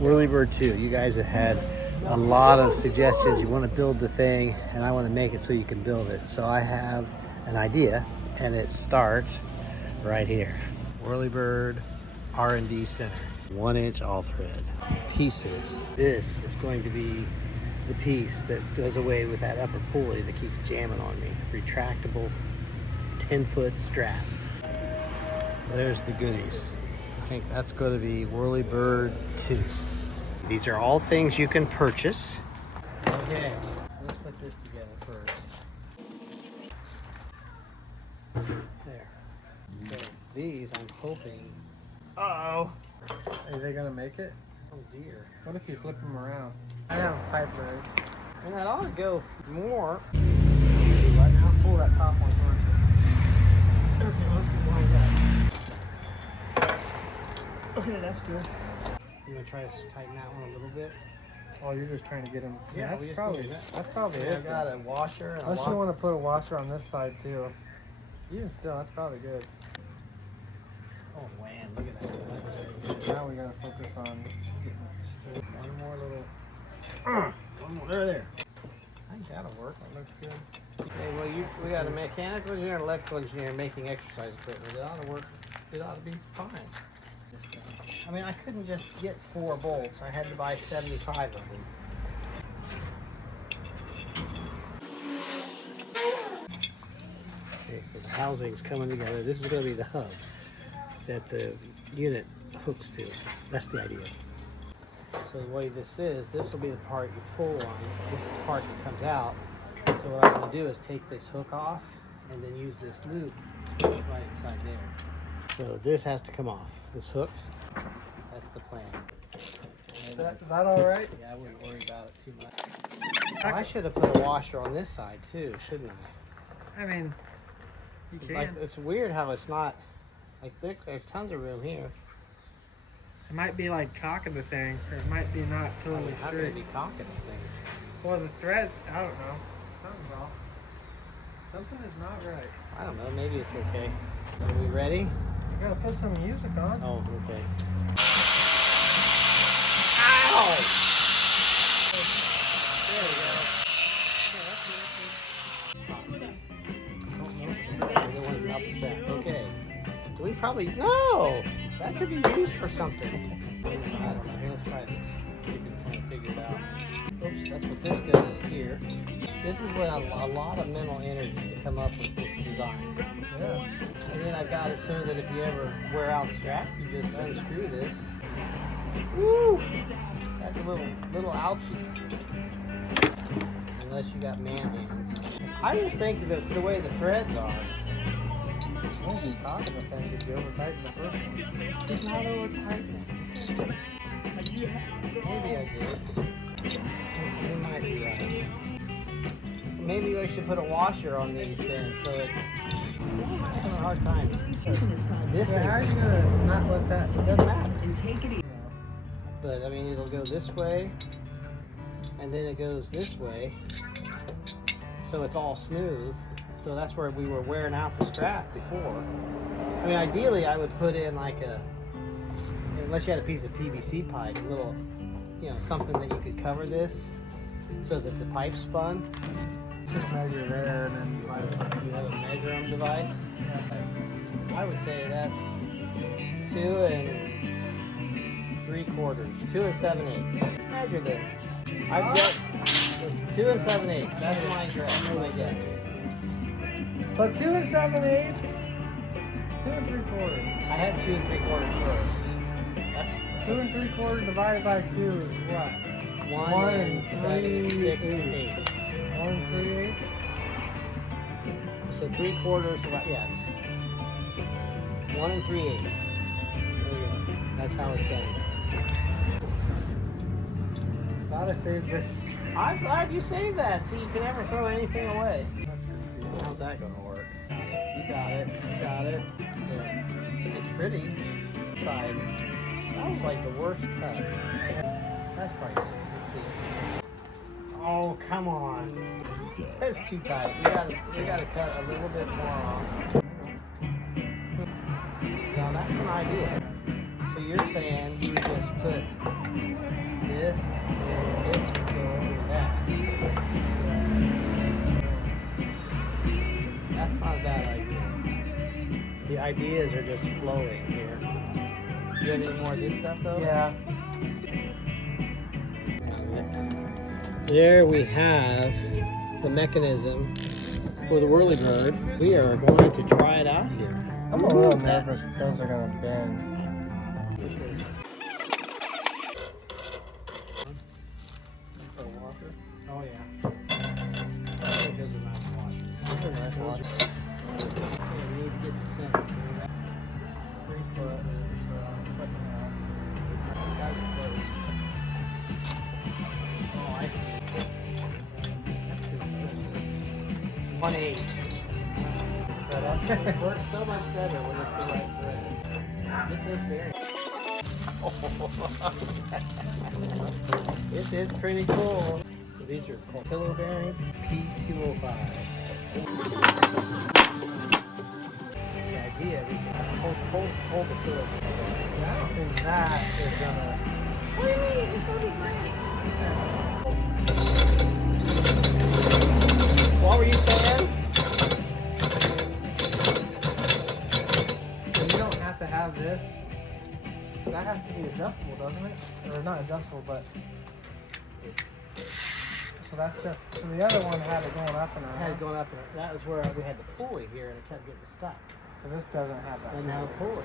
Whirlybird II. You guys have had a lot of suggestions. You want to build the thing, and I want to make it so you can build it. So I have an idea, and it starts right here. Whirlybird R&D Center. 1-inch all thread pieces. This is going to be the piece that does away with that upper pulley that keeps jamming on me. Retractable 10-foot straps. There's the goodies. I think that's going to be Whirlybird II. These are all things you can purchase. Okay, let's put this together first. There. So these, I'm hoping. Uh-oh. Are they gonna make it? Oh dear. What if you flip them around? I have pipe rigs. And that ought to go more. Right now, pull that top one first. Okay, let's get behind that. Okay, that's good. You gonna try to tighten that one a little bit? Oh, you're just trying to get them. Yeah, that's probably I it. got a washer and Unless you want to put a washer on this side too. Even still, that's probably good. Oh man, look at that. That's good. Now we gotta focus on getting it straight. One more little. One more. There. I think that'll work. That looks good. Okay, well, we got a mechanical engineer and electrical engineer making exercise equipment. It ought to work. It ought to be fine. I mean, I couldn't just get 4 bolts. I had to buy 75 of them. Okay, so the housing's coming together. This is going to be the hub that the unit hooks to. That's the idea. So the way this will be the part you pull on. This is the part that comes out. So what I'm going to do is take this hook off and then use this loop right inside there. So this has to come off. This hook. That's the plan. Is that all right? Yeah, I wouldn't worry about it too much. I should have put a washer on this side too, shouldn't I? I mean, you can. Like, it's weird how it's not, like there's tons of room here. It might be like cocking the thing, or it might be not totally How could straight. it be cocking the thing? Well, the thread, I don't know. Something's off. Something is not right. I don't know, maybe it's okay. Are we ready? You gotta put some music on. Oh, okay. Ow! There we go. Okay. So we probably, no! That could be used for something. I don't know. Here, let's try this. You can kind of figure it out. Oops, that's what this goes here. This is what a lot of mental energy to come up with this design. Yeah. And then I've got it so that if you ever wear out the strap, you just unscrew this. Woo! That's a little ouchie. Unless you got man hands. I just think that's the way the threads are. Don't be cocking the thing. Did you over tighten the first one? It's not over tightening. Maybe I did. You might be right. Maybe I should put a washer on these then, so it. I'm having a hard time. This How are you gonna not let that? It doesn't matter. But I mean, it'll go this way, and then it goes this way, so it's all smooth. So that's where we were wearing out the strap before. I mean, ideally, I would put in like unless you had a piece of PVC pipe, a little, something that you could cover this, so that the pipe spun. Just measure there and then You have a measuring device. I would say that's 2 3/4, 2 7/8. Measure this. I've got 2 7/8. That's my guess. So 2 7/8. 2 3/4. I had 2 3/4 first. That's 2 3/4 divided by 2 is what? 1 7 6 8. 1 3/8. So 3/4 divided, yes. 1 3/8. There you go. That's how it's done. Gotta save this. I'm glad you saved that, so you can never throw anything away. How's that gonna work? You got it. You got it. Yeah. It's pretty. Side. That was like the worst cut. That's probably good. Let's see. Oh, come on. That's too tight. We gotta cut a little bit more off. Now that's an idea. So you're saying you would just put this, and this would go over that. That's not a bad idea. The ideas are just flowing here. Do you have any more of this stuff though? Yeah. There we have the mechanism for the Whirlybird. We are going to try it out here. I'm a little nervous those are gonna bend. Oh yeah. I think those are nice washers. Okay, we need to get the center. 3 foot is It's gotta be close. Oh, I see. That's good. 1/8. It works so much better when it's the right thread. Get those bearings. This is pretty cool. So these are called pillow bearings, P205. The idea, we can hold the pillow. I don't think that is gonna. What do you mean? It's gonna be great. What were you saying? So you don't have to have this. That has to be adjustable, doesn't it? Or not adjustable, but. So that's just. So the other one had it going up and I had it going up, and that was where we had the pulley here, and it kept getting stuck. So this doesn't have that. And now pulley.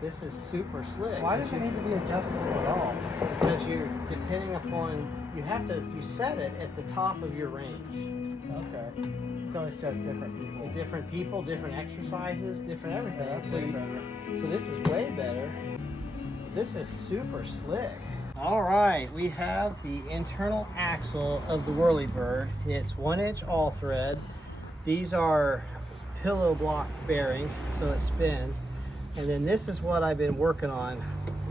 This is super slick. Why does it need to be adjustable at all? Because you're depending upon you set it at the top of your range. Okay. So it's just different people. Different people, different exercises, different everything. Yeah, that's way better. So this is way better. This is super slick. All right, we have the internal axle of the Whirlybird. It's 1-inch all thread. These are pillow block bearings, so it spins. And then this is what I've been working on,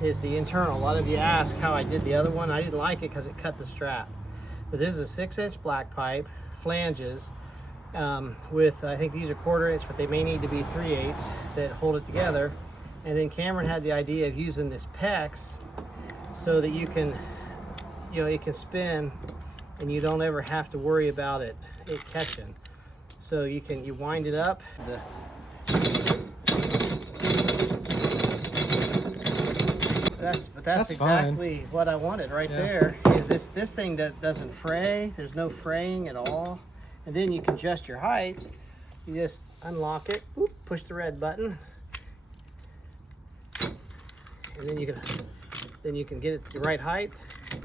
is the internal. A lot of you ask how I did the other one. I didn't like it because it cut the strap. But this is a 6-inch black pipe, flanges, with, I think these are 1/4 inch, but they may need to be 3/8 that hold it together. And then Cameron had the idea of using this PEX so that you can, it can spin and you don't ever have to worry about it catching. So you wind it up. That's exactly fine. What I wanted right there. Is this thing doesn't fray. There's no fraying at all. And then you can adjust your height. You just unlock it, whoop, push the red button, and then you can get it the right height,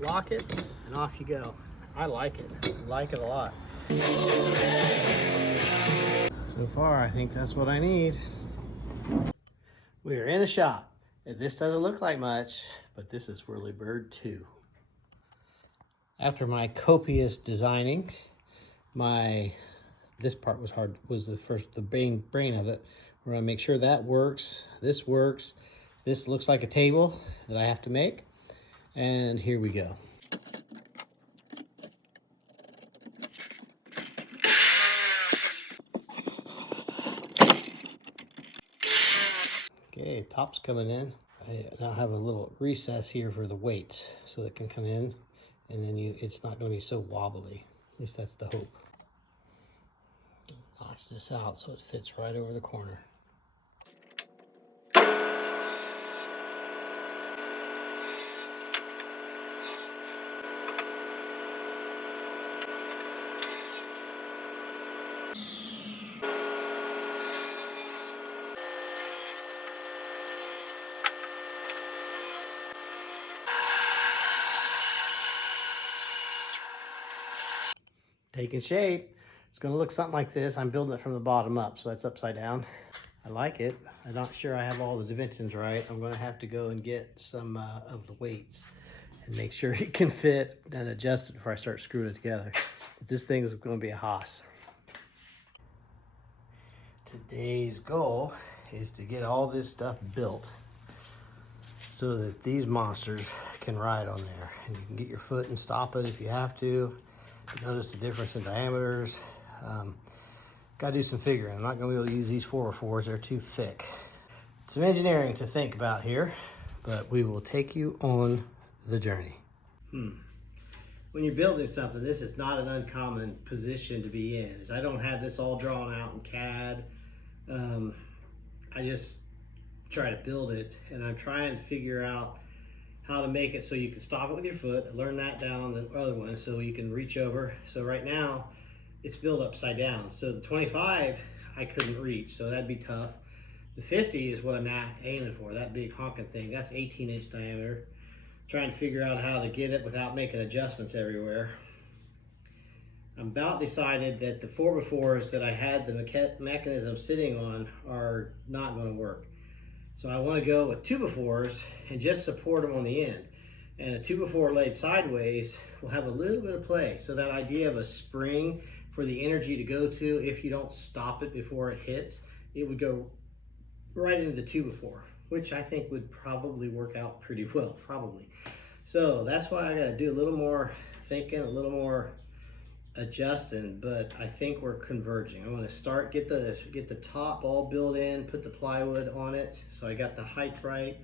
lock it, and off you go. I like it. I like it a lot. So far, I think that's what I need. We're in the shop. This doesn't look like much, but this is Whirlybird II. After my copious designing, this part was the brain of it. We're gonna make sure that works. This works. This looks like a table that I have to make. And here we go. Okay, top's coming in. I now have a little recess here for the weights so it can come in, and then it's not going to be so wobbly. At least that's the hope. Notch this out so it fits right over the corner. Taking shape. It's going to look something like this. I'm building it from the bottom up, so that's upside down. I like it. I'm not sure I have all the dimensions right. I'm going to have to go and get some of the weights and make sure it can fit and adjust it before I start screwing it together. But this thing is going to be a hoss. Today's goal is to get all this stuff built so that these monsters can ride on there. And you can get your foot and stop it if you have to. Notice the difference in diameters. Got to do some figuring. I'm not going to be able to use these 4x4s. They're too thick. Some engineering to think about here, but we will take you on the journey. When you're building something, this is not an uncommon position to be in. Is I don't have this all drawn out in CAD. I just try to build it, and I'm trying to figure out how to make it so you can stop it with your foot. I learned that down on the other one, so you can reach over. So right now, it's built upside down. So the 25, I couldn't reach, so that'd be tough. The 50 is what I'm aiming for, that big honking thing. That's 18-inch diameter. Trying to figure out how to get it without making adjustments everywhere. I'm about decided that the 4x4s that I had the mechanism sitting on are not going to work. So I want to go with 2x4s and just support them on the end. And a 2x4 laid sideways will have a little bit of play. So that idea of a spring for the energy to go to, if you don't stop it before it hits, it would go right into the 2x4, which I think would probably work out pretty well, probably. So that's why I got to do a little more thinking, a little more adjusting, but I think we're converging. I want to start, get the top all built in, put the plywood on it, so I got the height right.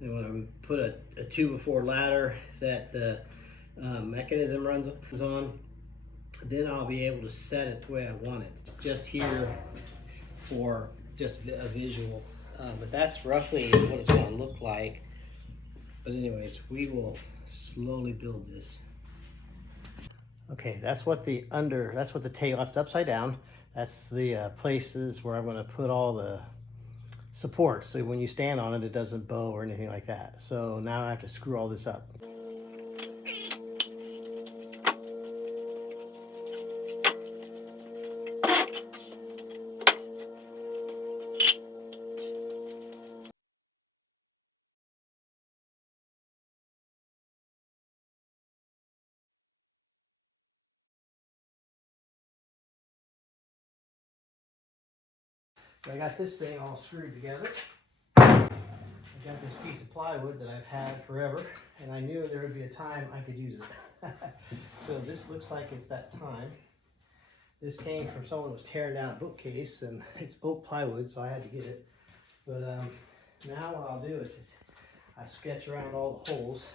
And when I put a 2x4 ladder that the mechanism runs on, then I'll be able to set it the way I want it. Just here for just a visual, but that's roughly what it's going to look like. But anyways, we will slowly build this. Okay, that's what the tail, it's upside down. That's the places where I'm going to put all the supports, so when you stand on it, it doesn't bow or anything like that. So now I have to screw all this up. I got this thing all screwed together. I got this piece of plywood that I've had forever, and I knew there would be a time I could use it. So this looks like it's that time. This came from someone who was tearing down a bookcase, and it's oak plywood, so I had to get it. But now what I'll do is I sketch around all the holes,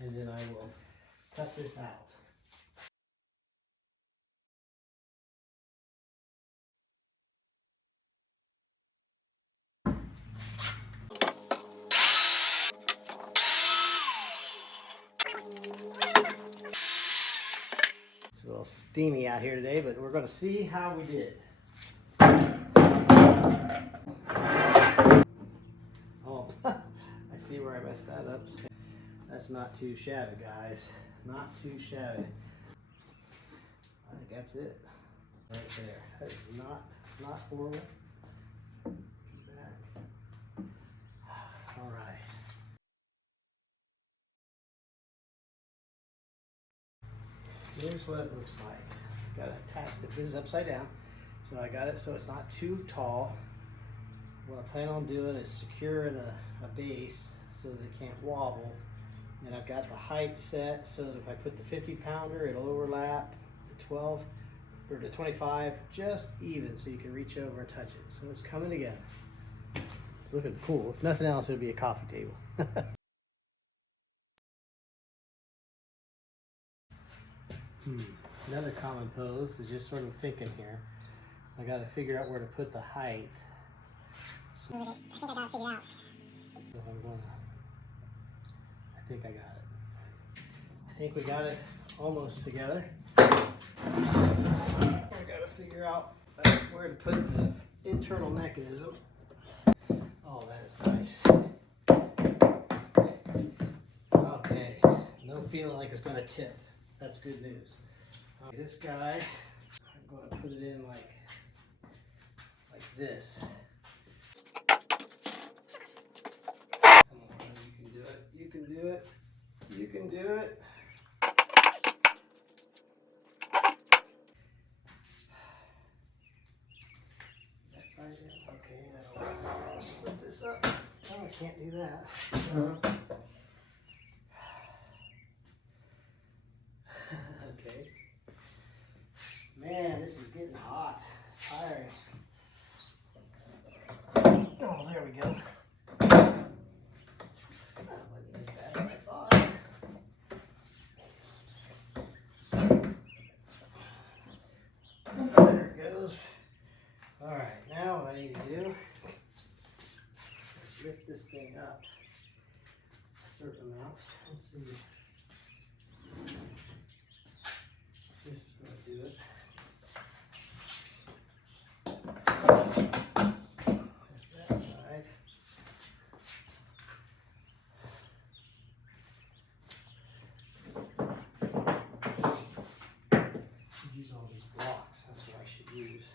and then I will cut this out. It's a little steamy out here today, but we're going to see how we did. Oh, I see where I messed that up. That's not too shabby, guys. Not too shabby. I think that's it. Right there. That is not horrible. Back. All right. Here's what it looks like. Got to attach this is upside down, so I got it so it's not too tall. What I plan on doing is securing a base so that it can't wobble. And I've got the height set so that if I put the 50-pounder, it'll overlap the 12 or the 25 just even, so you can reach over and touch it. So it's coming together. It's looking cool. If nothing else, it'll be a coffee table. Another common pose is just sort of thinking here. So I got to figure out where to put the height. So I think I got it figured out. So I think I got it. I think we got it almost together. I got to figure out where to put the internal mechanism. Oh, that is nice. Okay, no feeling like it's going to tip. That's good news. This guy, I'm going to put it in like this. Come on, you can do it. You can do it. You can do it. Is that side in? Okay, that'll work. I'll split this up. Oh, I can't do that. Okay. Man, this is getting hot. Tiring. certain amount. Let's see. This is going to do it. There's that side. Use all these blocks. That's what I should use.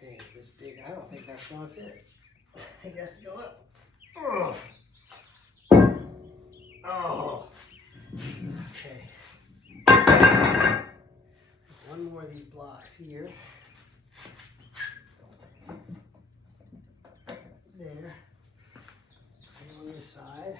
Okay, this big, I don't think that's going to fit. I think it has to go up. Oh. Oh. Okay. One more of these blocks here. There. Same on this side.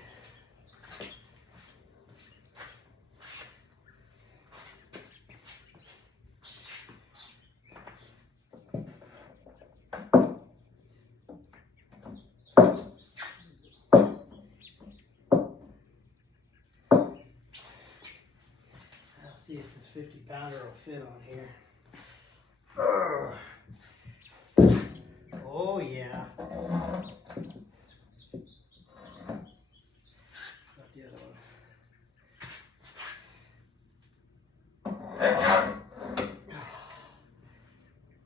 See if this 50-pounder will fit on here. Oh yeah. Got the other one.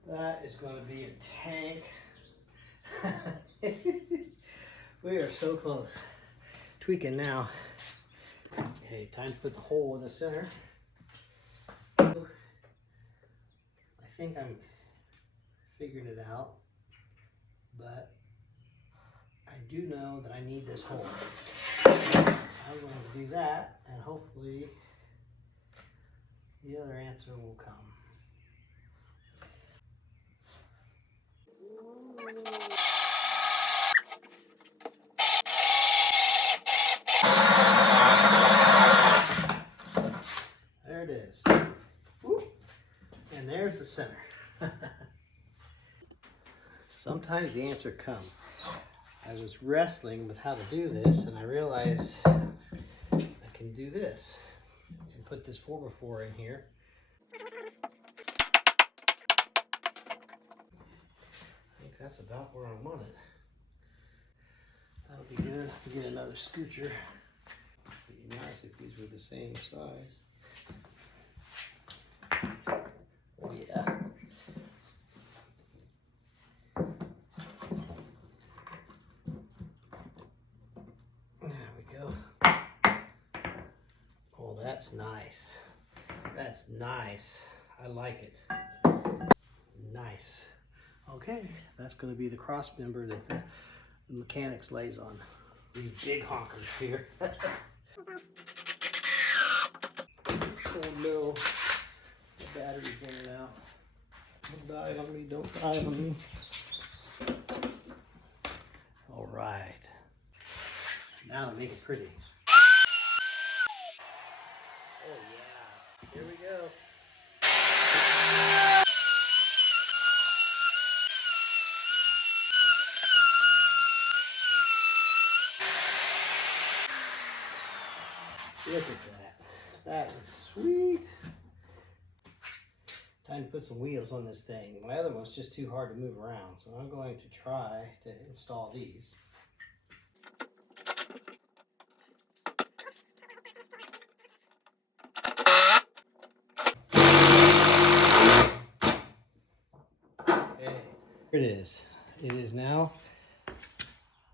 That is going to be a tank. We are so close. Tweaking now. Okay, time to put the hole in the center. I think I'm figuring it out, but I do know that I need this hole. I'm going to do that, and hopefully the other answer will come. There it is. Woo. And there's the center. Sometimes the answer comes. I was wrestling with how to do this, and I realized I can do this and put this 4x4 in here. I think that's about where I want it. That'll be good. I'll get another scoocher. It'd be nice if these were the same size. Oh yeah. There we go. Oh, that's nice. That's nice. I like it. Nice. Okay, that's going to be the cross member that the mechanics lays on. These big honkers here. Oh no. The battery's running out. Don't die on me, don't die on me. All right. Now to make it pretty. Oh yeah, here we go. Look at that. That is sweet. Time to put some wheels on this thing. My other one's just too hard to move around, so I'm going to try to install these. Okay, here it is. It is now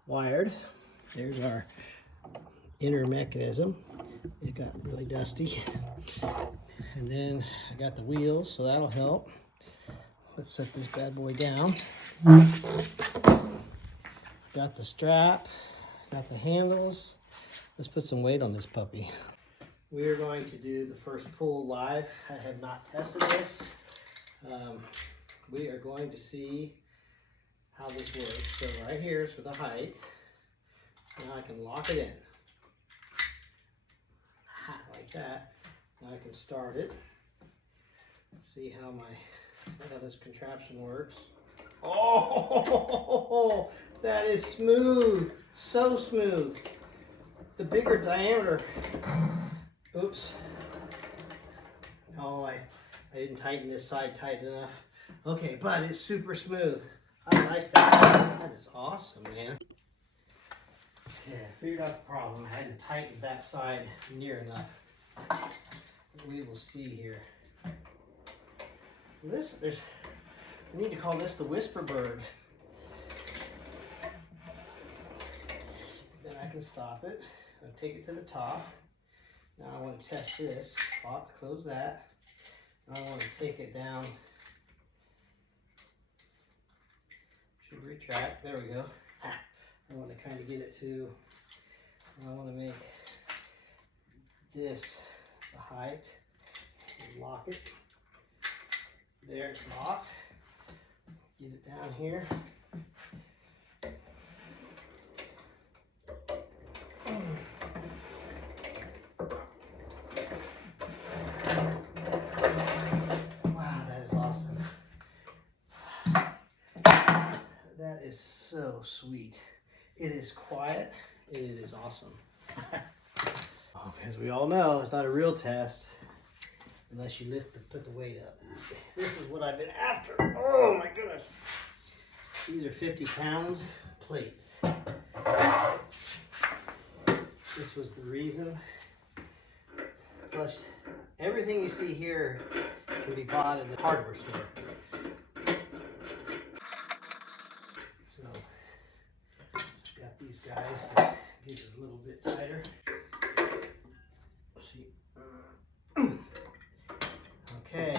wired. There's our inner mechanism. It got really dusty. And then I got the wheels, so that'll help. Let's set this bad boy down. Got the strap, got the handles. Let's put some weight on this puppy. We are going to do the first pull live. I have not tested this. We are going to see how this works. So right here is for the height. Now I can lock it in. Like that. Now I can start it. See how this contraption works. Oh, that is smooth. So smooth. the bigger diameter. Oops. Oh, I didn't tighten this side tight enough. Okay, but it's super smooth. I like that. That is awesome, man. Okay, I figured out the problem. I hadn't tightened that side near enough. We will see here. We need to call this the Whirlybird. Then I can stop it. I'll take it to the top. Now I want to test this. Close that. I want to take it down. Should retract. There we go. I want to kind of get it to, I want to make this the height. Lock it. There, it's locked. Get it down here. Wow, that is awesome. That is so sweet. It is quiet. It is awesome. As we all know, it's not a real test unless you put the weight up. This is what I've been after. Oh my goodness. These are 50-pound plates. This was the reason. Plus, everything you see here can be bought in the hardware store. So, got these guys to get it a little bit tighter. Let's see. Okay.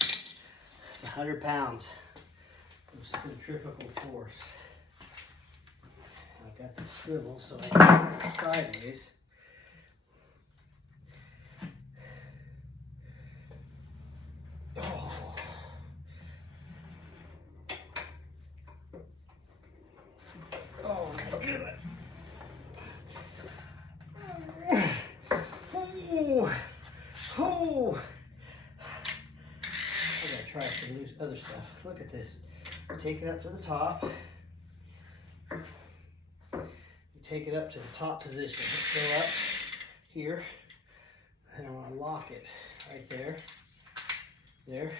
It's 100 pounds of centrifugal force. I've got the swivel so I can put it sideways. Oh. Oh my goodness. Oh. Oh. I gotta try some new other stuff. Look at this. You take it up to the top. You take it up to the top position. Let's go up here. And I want to lock it right there. There.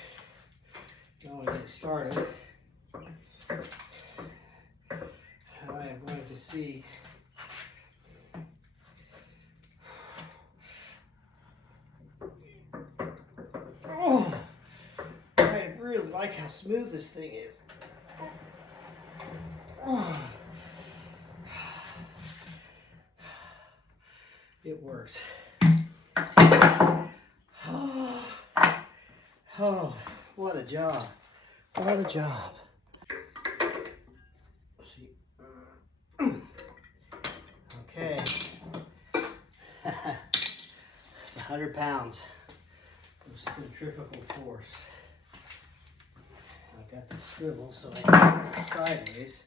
Now I want to get it started. I am going to see. Oh, I really like how smooth this thing is. Oh. It works. Oh, what a job. What a job. Let's see. Okay. It's 100 pounds of centrifugal force. I've got the swivel so I can put it sideways.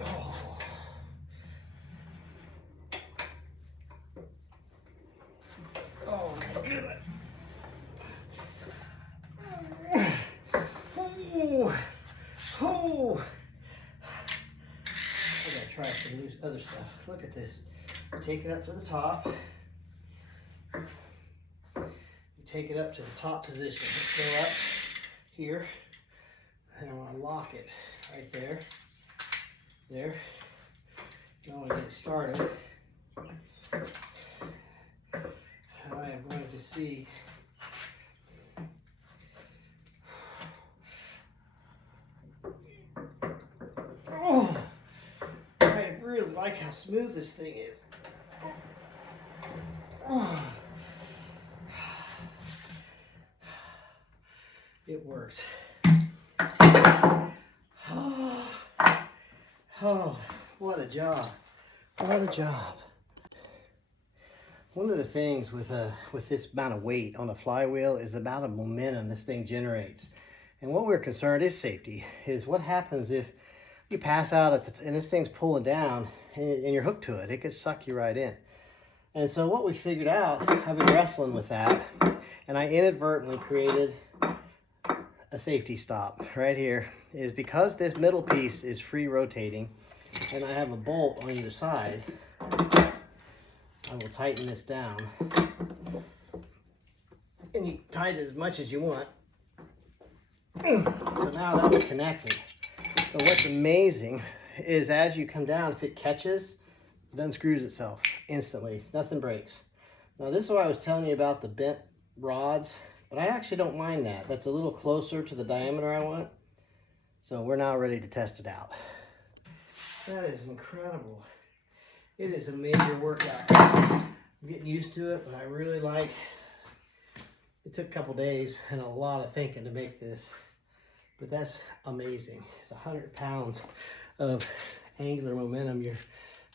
Oh. Oh my goodness. Oh. Oh. I gotta try some new other stuff. Look at this. You take it up to the top. You take it up to the top position. Let's go up here. And I want to lock it right there. There. Now I want to get it started. I am going to see. Oh, I really like how smooth this thing is. Oh. It works. Oh, what a job. What a job. One of the things with this amount of weight on a flywheel is the amount of momentum this thing generates. And what we're concerned is safety, is what happens if you pass out and this thing's pulling down and you're hooked to it. It could suck you right in. And so what we figured out, I've been wrestling with that, and I inadvertently created a safety stop right here is because this middle piece is free rotating and I have a bolt on either side. I will tighten this down, and you tighten it as much as you want. So now that's connected. But what's amazing is as you come down, if it catches, it unscrews itself instantly. Nothing breaks. Now this is why I was telling you about the bent rods, but I actually don't mind that. That's a little closer to the diameter I want. So we're now ready to test it out. That is incredible. It is a major workout. I'm getting used to it, but I really like, it took a couple days and a lot of thinking to make this, but that's amazing. It's 100 pounds of angular momentum. You're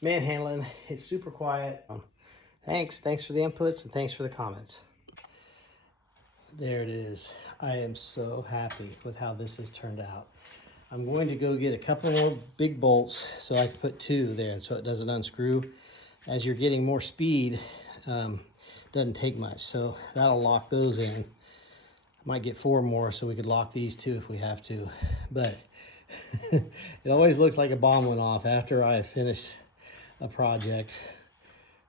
manhandling. It's super quiet. Thanks for the inputs and thanks for the comments. There it is. I am so happy with how this has turned out. I'm going to go get a couple more big bolts so I can put 2 there so it doesn't unscrew. As you're getting more speed, doesn't take much, so that'll lock those in. Might get 4 more so we could lock these 2 if we have to, but it always looks like a bomb went off after I finish a project.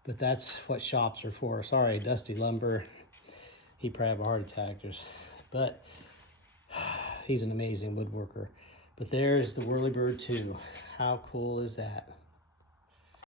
But that's what shops are for. Sorry, Dusty Lumber, he'd probably have a heart attack. But he's an amazing woodworker. But there's the Whirlybird II. How cool is that?